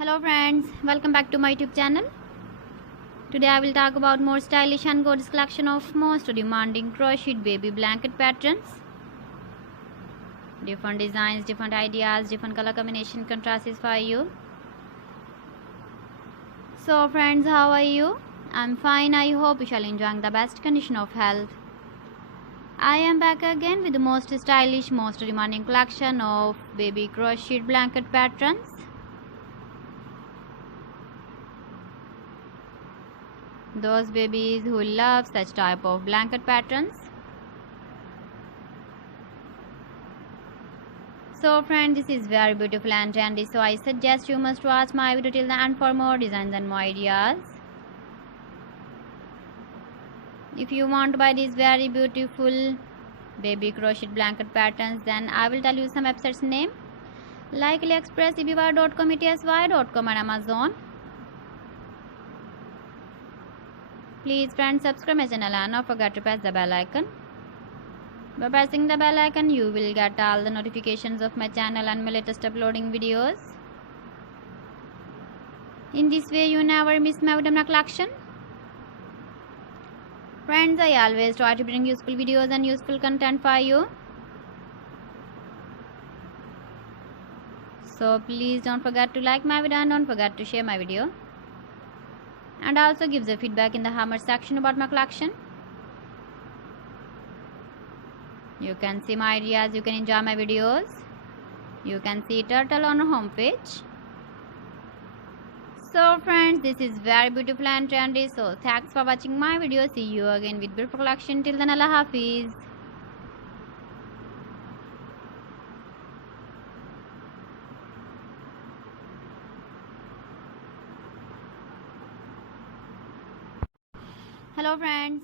Hello friends, welcome back to my YouTube channel. Today I will talk about more stylish and gorgeous collection of most demanding crocheted baby blanket patterns. Different designs, different ideas, different color combination contrasts for you. So friends, how are you? I'm fine. I hope you shall enjoy the best condition of health. I am back again with the most stylish, most demanding collection of baby crocheted blanket patterns. Those babies who love such type of blanket patterns. So friends, this is very beautiful and trendy, so I suggest you must watch my video till the end for more designs and more ideas. If you want to buy these very beautiful baby crocheted blanket patterns, then I will tell you some websites name like AliExpress, eBay.com, ETSY.com and Amazon. Please friends, subscribe my channel and don't forget to press the bell icon. By pressing the bell icon, you will get all the notifications of my channel and my latest uploading videos. In this way, you never miss my video collection. Friends, I always try to bring useful videos and useful content for you. So please don't forget to like my video and don't forget to share my video. And also give the feedback in the comment section about my collection. You can see my ideas, you can enjoy my videos. You can see turtle on our home page. So friends, this is very beautiful and trendy. So thanks for watching my video. See you again with beautiful collection. Till then, Allah Hafiz. Hello friends.